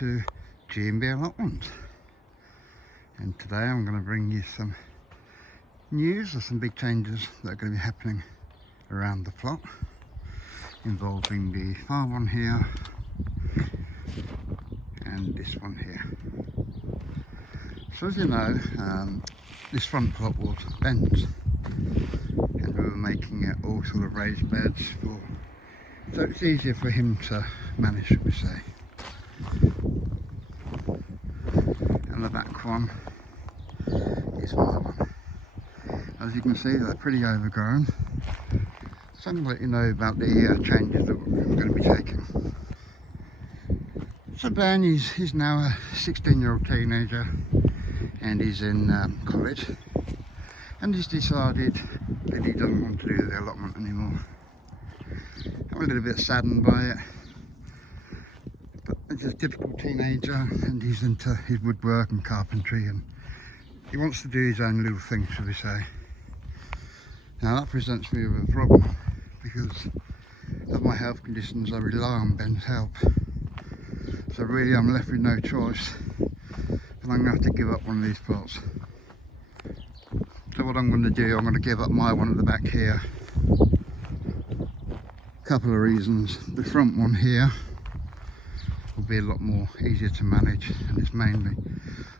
to G&B Allotments, and today I'm going to bring you some news of some big changes that are going to be happening around the plot, involving the far one here and this one here. So as you know, this front plot was Ben's, and we were making it all sort of raised beds so it's easier for him to manage, should we say. And the back one is my one. As you can see, they're pretty overgrown. So I'm going to let you know about the changes that we're going to be taking. So Ben, he's now a 16-year-old teenager, and he's in college, and he's decided that he doesn't want to do the allotment anymore. I'm a little bit saddened by it, but he's a typical teenager, and he's into his woodwork and carpentry, and he wants to do his own little thing, shall we say. Now that presents me with a problem, because of my health conditions I rely on Ben's help. So really I'm left with no choice, and I'm going to have to give up one of these plots. So what I'm going to do, I'm going to give up my one at the back here. Couple of reasons. The front one here will be a lot more easier to manage, and it's mainly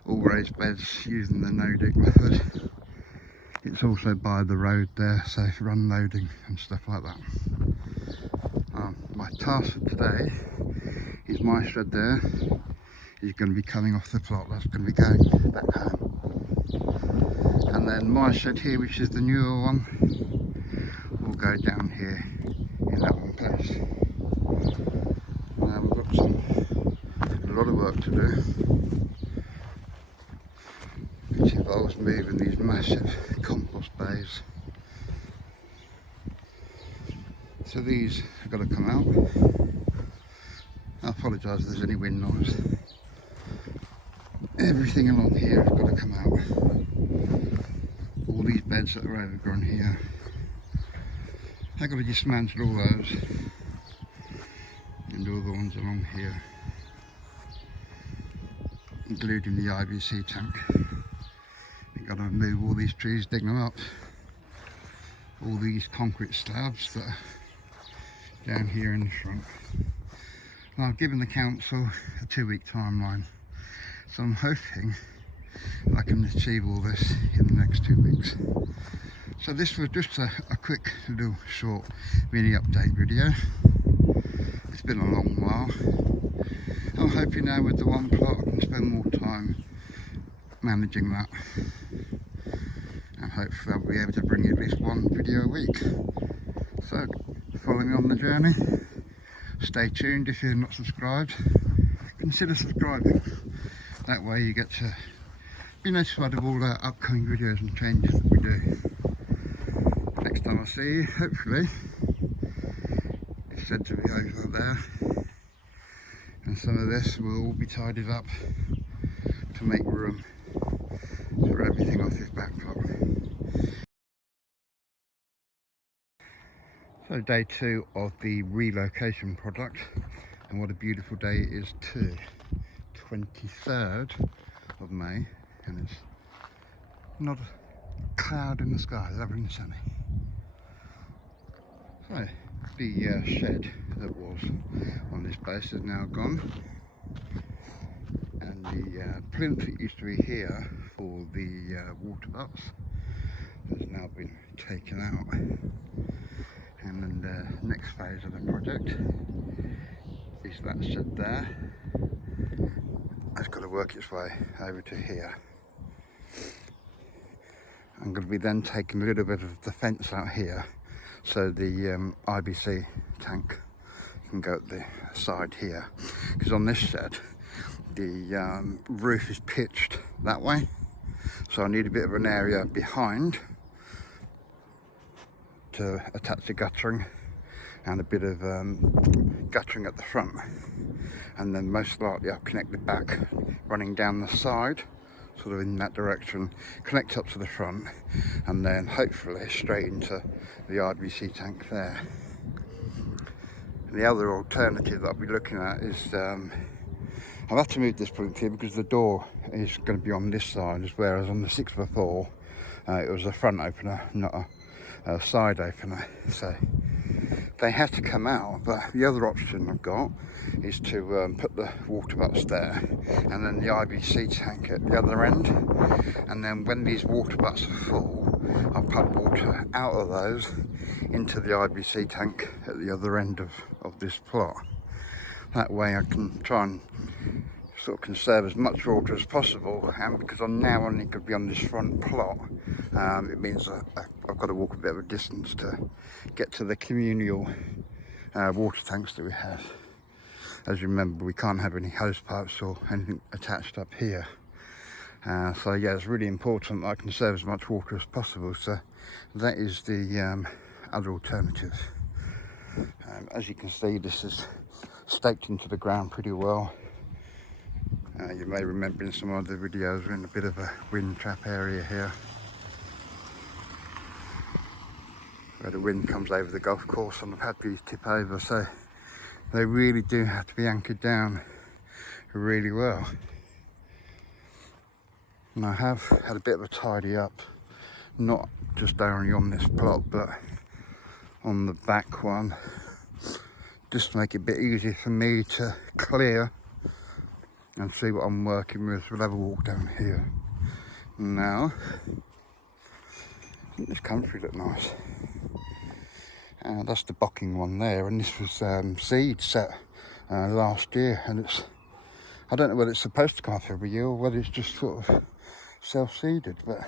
all raised beds using the no dig method. It's also by the road there, safe for unloading and stuff like that. My task for today is my shed there is going to be coming off the plot. That's going to be going back home, and then my shed here, which is the newer one, will go down here in that one place. Now we've got a lot of work to do, which involves moving these massive compost bays. So these have got to come out. I apologise if there's any wind noise. Everything along here has got to come out. All these beds that are overgrown here, I've got to dismantle all those, and all the ones along here, including the IBC tank. I've got to remove all these trees, dig them up, all these concrete slabs that are down here in the front. And I've given the council a 2-week timeline, so I'm hoping I can achieve all this in the next 2 weeks. So this was just a quick little short mini update video. It's been a long while. I'm hoping now with the one plot I can spend more time managing that, and hopefully I'll be able to bring you at least one video a week. So follow me on the journey. Stay tuned. If you're not subscribed, consider subscribing. That way you get to be notified of all the upcoming videos and changes that we do. Next time I see you, hopefully, it's said to be over there, and some of this will all be tidied up to make room for everything off this back plot. So day 2 of the relocation project, and what a beautiful day it is too. 23rd of May, and it's not a cloud in the sky, lovely and sunny. So the shed that was on this base is now gone, and the plinth that used to be here for the water butts has now been taken out. And then the next phase of the project is that shed there. It's got to work its way over to here. I'm going to be then taking a little bit of the fence out here, so the IBC tank can go at the side here, because on this shed the roof is pitched that way, so I need a bit of an area behind to attach the guttering, and a bit of guttering at the front, and then most likely I'll connect the back running down the side, sort of in that direction, connect up to the front, and then hopefully straight into the IBC tank there. And the other alternative that I'll be looking at is I've had to move this plinth here because the door is going to be on this side, whereas on the 6x4 it was a front opener, not a side opener. So they had to come out, but the other option I've got is to put the water butts there and then the IBC tank at the other end, and then when these water butts are full, I'll pump water out of those into the IBC tank at the other end of this plot. That way I can try and sort of conserve as much water as possible, and because I'm now only going to be on this front plot, it means I've got to walk a bit of a distance to get to the communal water tanks that we have. As you remember, we can't have any hose pipes or anything attached up here. So yeah, it's really important that I conserve as much water as possible, so that is the other alternative. As you can see, this is staked into the ground pretty well. You may remember in some other videos we're in a bit of a wind trap area here, where the wind comes over the golf course and I've had these tip over, so they really do have to be anchored down really well. And I have had a bit of a tidy up, not just only on this plot but on the back one, just to make it a bit easier for me to clear and see what I'm working with. We'll have a walk down here now. Doesn't this country look nice? That's the bocking one there, and this was seed set last year, and I don't know whether it's supposed to come up every year or whether it's just sort of self-seeded, but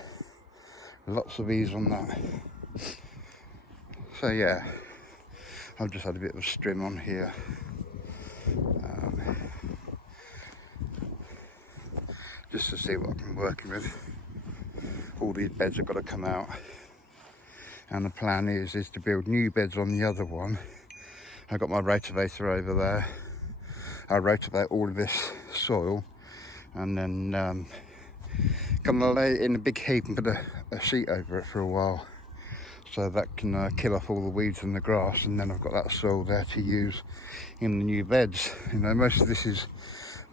lots of bees on that. So yeah, I've just had a bit of a strim on here. Just to see what I'm working with. All these beds have got to come out, and the plan is to build new beds on the other one. I've got my rotavator over there. I rotivate all of this soil, and then come and lay it in a big heap and put a sheet over it for a while, so that can kill off all the weeds and the grass, and then I've got that soil there to use in the new beds. You know, most of this is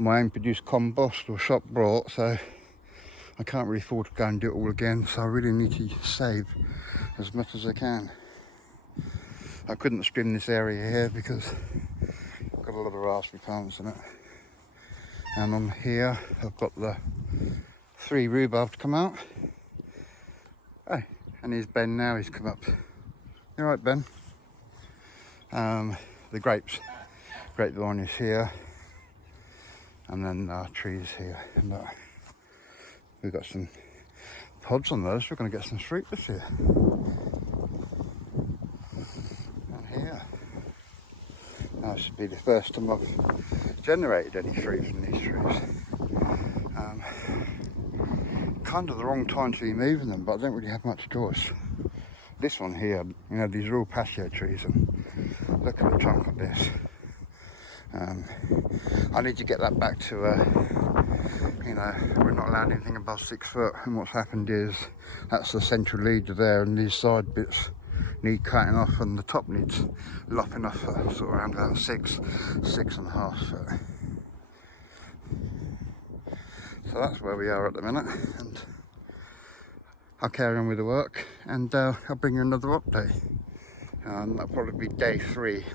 my own produced compost or shop brought, so I can't really afford to go and do it all again, so I really need to save as much as I can. I couldn't trim this area here because I've got a lot of raspberry plants in it, and on here I've got the 3 rhubarb to come out. Oh, and here's Ben now, he's come up. You alright, Ben? The grapevine is here, and then trees here, and we've got some pods on those. We're going to get some fruit this year. And here, now this should be the first time I've generated any fruit from these trees. Kind of the wrong time to be moving them, but I don't really have much choice. This one here, you know, these are all patio trees, and look at the trunk of this. I need to get that back to, you know, we're not allowed anything above 6 foot, and what's happened is that's the central leader there, and these side bits need cutting off, and the top needs lopping off sort of around about 6.5 foot. So that's where we are at the minute, and I'll carry on with the work, and I'll bring you another update. That'll probably be day 3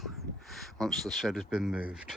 once the shed has been moved.